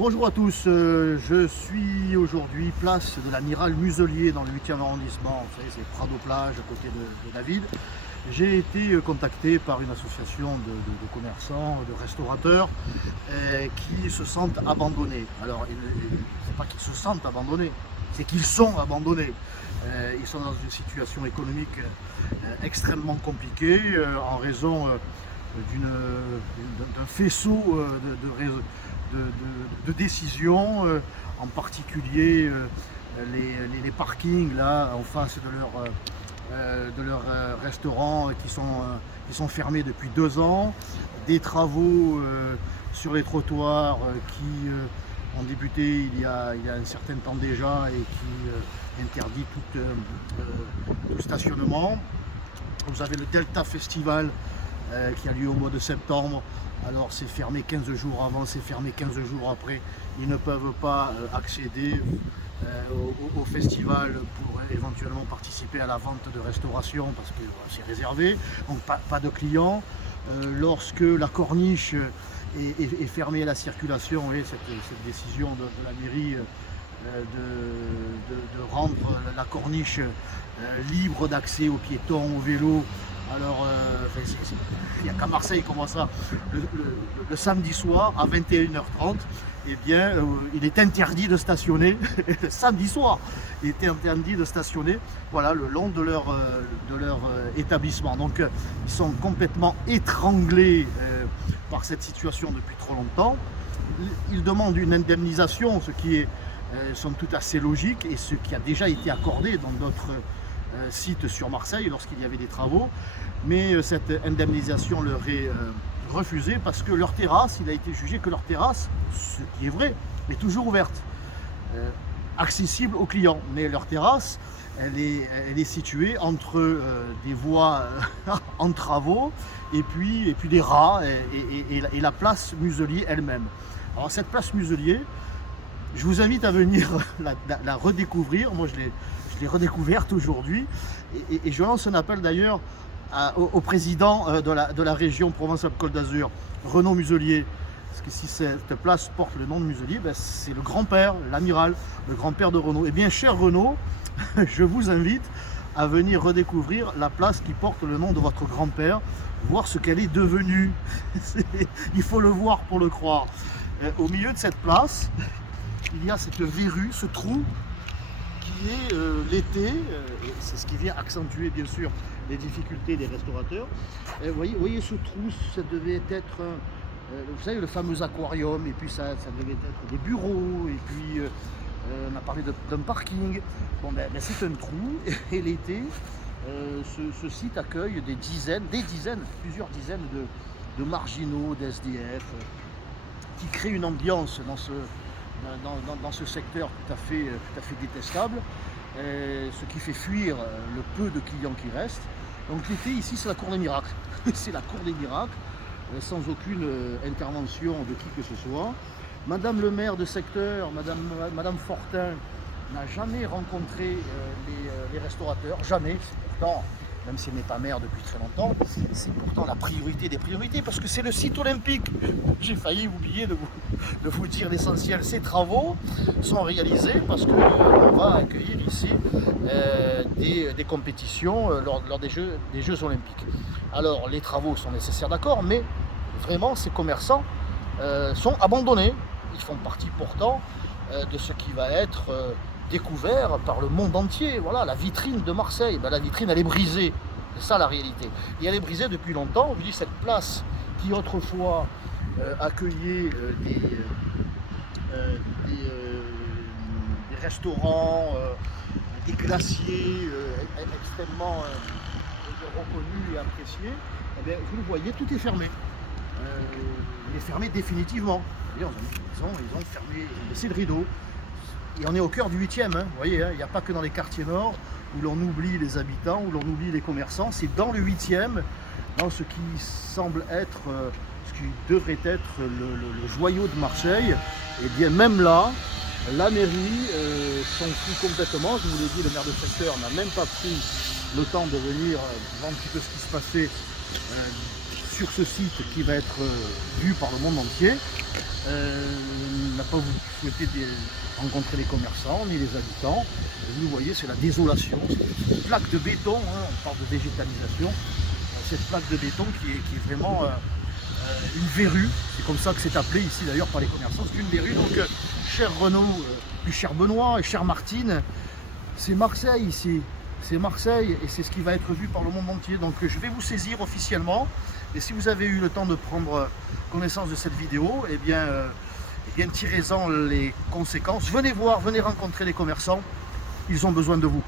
Bonjour à tous, je suis aujourd'hui place de l'Amiral Muselier dans le 8e arrondissement, vous savez c'est Prado-Plage à côté de David. J'ai été contacté par une association de commerçants, de restaurateurs qui se sentent abandonnés. Alors c'est pas qu'ils se sentent abandonnés, c'est qu'ils sont abandonnés. Ils sont dans une situation économique extrêmement compliquée en raison d'un faisceau de décisions, en particulier les parkings là en face de leur restaurant qui sont fermés depuis 2 ans, des travaux sur les trottoirs qui ont débuté il y a un certain temps déjà et qui interdit tout stationnement. Vous avez le Delta Festival qui a lieu au mois de septembre. Alors c'est fermé 15 jours avant, c'est fermé 15 jours après. Ils ne peuvent pas accéder au festival pour éventuellement participer à la vente de restauration parce que c'est réservé, donc pas de clients. Lorsque la corniche est fermée à la circulation, vous voyez, cette décision de la mairie de rendre la corniche libre d'accès aux piétons, aux vélos. Alors, il n'y a qu'à Marseille comment ça, le samedi soir à 21h30, eh bien, il est interdit de stationner, le samedi soir, il est interdit de stationner, voilà, le long de leur établissement. Donc, ils sont complètement étranglés par cette situation depuis trop longtemps. Ils demandent une indemnisation, ce qui est somme toute assez logique et ce qui a déjà été accordé dans d'autres sites sur Marseille lorsqu'il y avait des travaux, mais cette indemnisation leur est refusée parce que leur terrasse, il a été jugé que leur terrasse, ce qui est vrai, est toujours ouverte, accessible aux clients, mais leur terrasse, elle est située entre des voies en travaux et puis des rats et la place Muselier elle-même. Alors cette place Muselier, je vous invite à venir la redécouvrir. Moi, je l'ai redécouverte aujourd'hui. Et je lance un appel d'ailleurs au président de la région Provence-Alpes-Côte d'Azur, Renaud Muselier. Parce que si cette place porte le nom de Muselier, ben c'est le grand-père, l'amiral, le grand-père de Renaud. Eh bien, cher Renaud, je vous invite à venir redécouvrir la place qui porte le nom de votre grand-père, voir ce qu'elle est devenue. Il faut le voir pour le croire. Au milieu de cette place, il y a cette verrue, ce trou qui est l'été, et c'est ce qui vient accentuer bien sûr les difficultés des restaurateurs. Et voyez ce trou, ça devait être, vous savez, le fameux aquarium, et puis ça devait être des bureaux, et puis on a parlé d'un parking. Bon, ben, c'est un trou, et l'été, ce site accueille plusieurs dizaines de marginaux, d'SDF, qui créent une ambiance dans ce secteur tout à fait détestable, ce qui fait fuir le peu de clients qui restent. Donc l'été ici c'est la cour des miracles, c'est la cour des miracles, sans aucune intervention de qui que ce soit. Madame le maire de secteur, Madame Fortin, n'a jamais rencontré les restaurateurs, jamais. Pourtant, même si elle n'est pas maire depuis très longtemps, c'est pourtant la priorité des priorités, parce que c'est le site olympique. J'ai failli oublier de vous dire l'essentiel. Ces travaux sont réalisés parce qu'on va accueillir ici des compétitions lors des Jeux olympiques. Alors, les travaux sont nécessaires, d'accord, mais vraiment, ces commerçants sont abandonnés. Ils font partie pourtant de ce qui va être découvert par le monde entier. Voilà, la vitrine de Marseille, ben, la vitrine elle est brisée, c'est ça la réalité. Et elle est brisée depuis longtemps. Je dis, cette place qui autrefois accueillait des restaurants, des glaciers extrêmement reconnus et appréciés, eh bien, vous le voyez, tout est fermé. Il est fermé définitivement. Ils ont fermé, ils ont baissé le rideau. Et on est au cœur du 8e, hein, vous voyez, hein, il n'y a pas que dans les quartiers nord où l'on oublie les habitants, où l'on oublie les commerçants, c'est dans le 8e, dans ce qui semble être, ce qui devrait être le joyau de Marseille. Et bien même là, la mairie s'en fout complètement. Je vous l'ai dit, le maire de secteur n'a même pas pris le temps de venir voir un petit peu ce qui se passait sur ce site qui va être vu par le monde entier. N'a pas souhaité rencontrer les commerçants ni les habitants. Vous le voyez, c'est la désolation, c'est une plaque de béton, hein, on parle de végétalisation. Cette plaque de béton qui est vraiment une verrue, c'est comme ça que c'est appelé ici d'ailleurs par les commerçants, c'est une verrue. Donc cher Renaud, cher Benoît et chère Martine, c'est Marseille ici, c'est Marseille et c'est ce qui va être vu par le monde entier. Donc je vais vous saisir officiellement et si vous avez eu le temps de prendre connaissance de cette vidéo, eh bien tirez-en les conséquences. Venez voir, venez rencontrer les commerçants, ils ont besoin de vous.